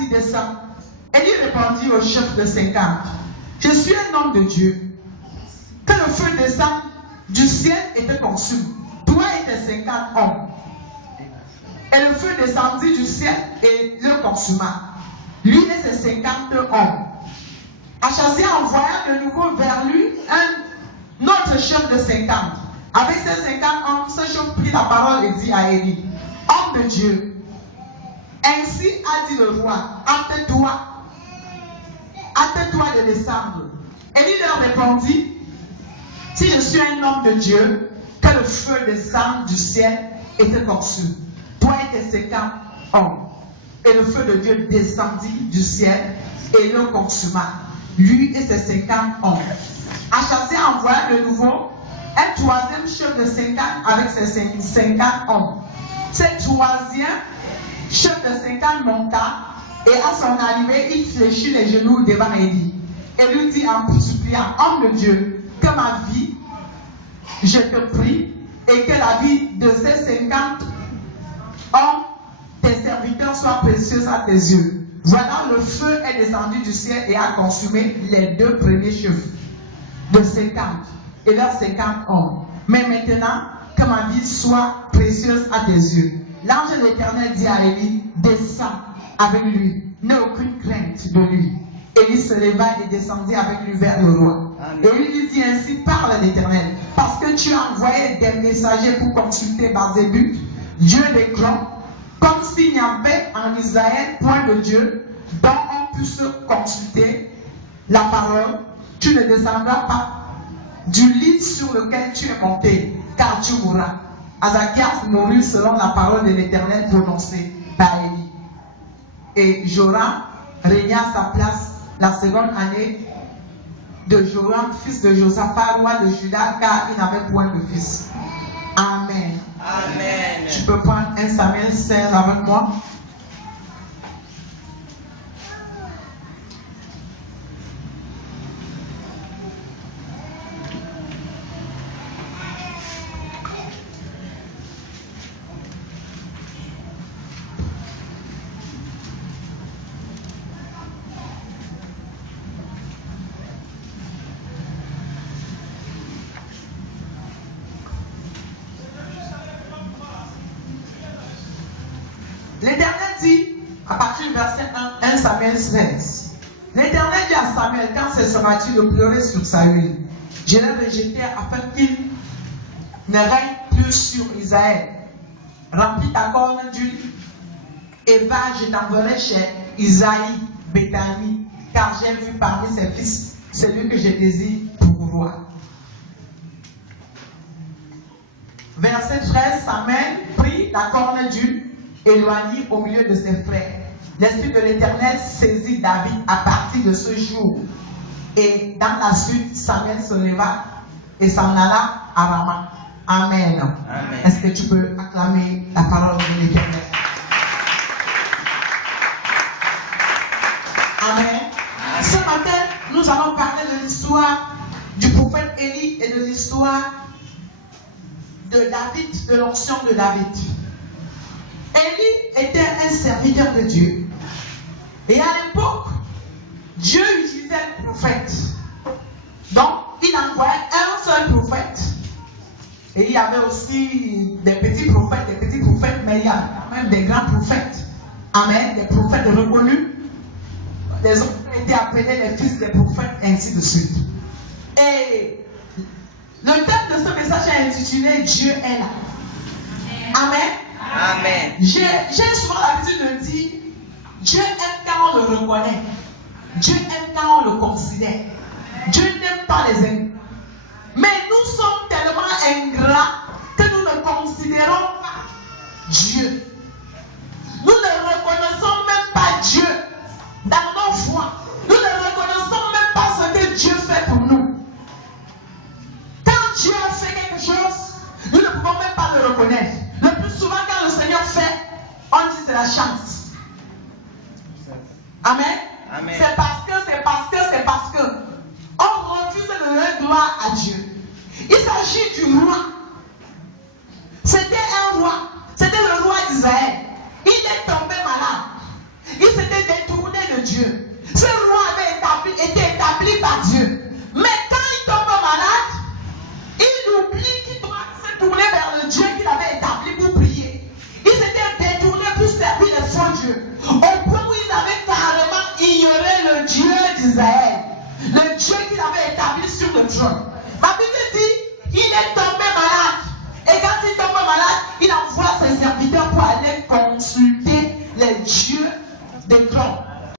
il descend. Élie répondit au chef de 50. Je suis un homme de Dieu. Que le feu descende du ciel et te consume. Toi et tes 50 hommes. Et le feu descendit du ciel et le consuma. Lui et ses 50 hommes. Achazia envoya de nouveau vers lui un autre chef de 50. Avec ses 50 hommes, ce chef prit la parole et dit à Élie, homme de Dieu, ainsi a dit le roi, hâte-toi de descendre. Élie leur répondit, si je suis un homme de Dieu, que le feu descende du ciel et te consume. Toi et tes 50 hommes. Et le feu de Dieu descendit du ciel et le consuma. Lui et ses 50 hommes. Achazia envoya de nouveau un troisième chef de 50 avec ses 50 hommes. Ce troisième chef de 50 monta et à son arrivée, il fléchit les genoux devant Élie. Et lui dit en suppliant, homme de Dieu, que ma vie, je te prie, et que la vie de ces 50 hommes, tes serviteurs, soit précieuse à tes yeux. Voilà, le feu est descendu du ciel et a consumé les deux premiers chefs de 50 et leurs 50 hommes. Mais maintenant, que ma vie soit précieuse à tes yeux. L'ange de l'Éternel dit à Élie, descends avec lui, n'aie aucune crainte de lui. Élie se leva et descendit avec lui vers le roi. Et il lui dit ainsi, parle l'Éternel, parce que tu as envoyé des messagers pour consulter Baal-Zébub, Dieu des clans, comme s'il n'y avait en Israël point de Dieu dont on puisse consulter la parole. Tu ne descendras pas du lit sur lequel tu es monté, car tu mourras. Azakias mourut selon la parole de l'Éternel prononcée par Élie. Et Joram régna à sa place la seconde année de Joram, fils de Josaphat, roi de Juda, car il n'avait point de fils. Amen. Amen. Tu peux prendre 1 Samuel 16 avec moi. L'Éternel dit, à partir du verset 1 Samuel 16, l'Éternel dit à Samuel, quand cesseras-tu de pleurer sur Saül? Je l'ai rejeté afin qu'il ne règne plus sur Israël. Remplis ta corne d'huile et va, je t'enverrai chez Isaïe, Béthanie, car j'ai vu parmi ses fils celui que je désire pour roi. Verset 13, Samuel prit la corne d'huile éloigné au milieu de ses frères. L'Esprit de l'Éternel saisit David à partir de ce jour. Et dans la suite, Samuel se leva et s'en alla à Rama. Amen. Amen. Est-ce que tu peux acclamer la parole de l'Éternel? Amen. Ce matin, nous allons parler de l'histoire du prophète Élie et de l'histoire de David, de l'onction de David. Élie était un serviteur de Dieu. Et à l'époque, Dieu utilisait le prophète. Donc, il envoyait un seul prophète. Et il y avait aussi des petits prophètes, mais il y avait quand même des grands prophètes. Amen. Des prophètes reconnus. Les autres étaient appelés les fils des prophètes, ainsi de suite. Et le thème de ce message est intitulé Dieu est là. Amen. Amen. J'ai souvent l'habitude de dire, Dieu aime quand on le reconnaît. Dieu aime quand on le considère. Dieu n'aime pas les ingrats. Mais nous sommes tellement ingrats que nous ne considérons pas Dieu. Nous ne reconnaissons même pas Dieu dans nos voies. Nous ne reconnaissons même pas ce que Dieu fait pour nous. Quand Dieu a fait quelque chose, nous ne pouvons même pas le reconnaître. Le plus souvent, quand le Seigneur fait, on dit c'est la chance. Amen. Amen. C'est parce que on refuse de donner gloire à Dieu. Il s'agit du roi. C'était un roi. C'était le roi d'Israël. Il est tombé malade. Il s'était détourné Dieu. Ce roi avait été établi par Dieu. Mais quand il tombe malade, il oublie qu'il doit se tourner vers le Dieu qu'il avait établi pour prier. Il s'était détourné pour servir les faux dieux. Au point où il avait carrément ignoré le Dieu d'Israël. Le Dieu qu'il avait établi sur le trône. La Bible dit, il est tombé malade. Et quand il tombe malade, il envoie ses serviteurs pour aller consulter les dieux des grands.